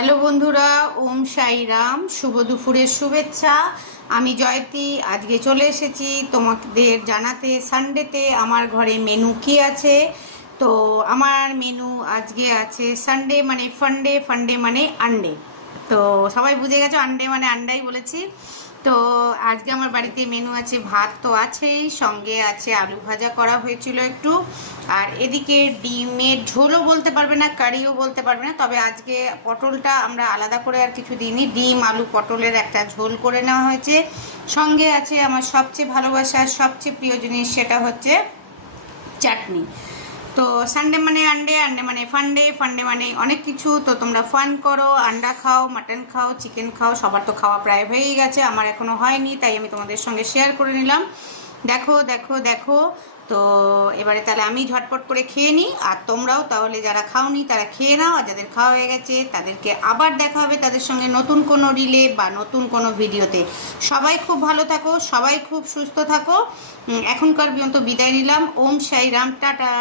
Hello বন্ধুরা, ওম সাই রাম। শুভ দুপুরের শুভেচ্ছা। আমি জয়তী আজকে চলে এসেছি তোমাদের জানাতে সানডেতে আমার ঘরে মেনু কি আছে। তো আমার মেনু আজকে আছে সানডে মানে ফান্ডে, ফান্ডে মানে আন্ডে। তো সবাই বুঝে গেছো, আন্ডে মানে আন্ডাই বলেছি। তো আজকে আমার বাড়িতে মেনু আছে, ভাত তো আছেই, সঙ্গে আছে আলু ভাজা করা হয়েছিল একটু, আর এদিকে ডিমের ঝোলও বলতে পারবে না, কারিও বলতে পারবে না, তবে আজকে পটলটা আমরা আলাদা করে আর কিছু দিইনি, ডিম আলু পটলের একটা ঝোল করে নেওয়া হয়েছে। সঙ্গে আছে আমার সবচেয়ে ভালোবাসার সবচেয়ে প্রিয় জিনিস, সেটা হচ্ছে চাটনি। তো সানডে মানে আন্ডে, আন্ডে মানে ফান্ডে, ফান্ডে মানে অনেক কিছু। তো তোমরা ফান করো, আন্ডা খাও, মাটন খাও, চিকেন খাও, সবার তো খাওয়া প্রায় হয়েই গেছে, আমার এখনো হয়নি, তাই আমি তোমাদের সঙ্গে শেয়ার করে নিলাম। দেখো দেখো দেখো। তো এবারে তাহলে আমি ঝটপট করে খেয়ে নিই, আর তোমরাও তাহলে যারা খাওনি তারা খেয়ে নাও, আর যাদের খাওয়া হয়ে গেছে তাদেরকে আবার দেখা হবে তাদের সঙ্গে নতুন কোনো রিলে বা নতুন কোনো ভিডিওতে। সবাই খুব ভালো থাকো, সবাই খুব সুস্থ থাকো। এখনকার পর্যন্ত বিদায় নিলাম। ওম সাই রাম, টাটা।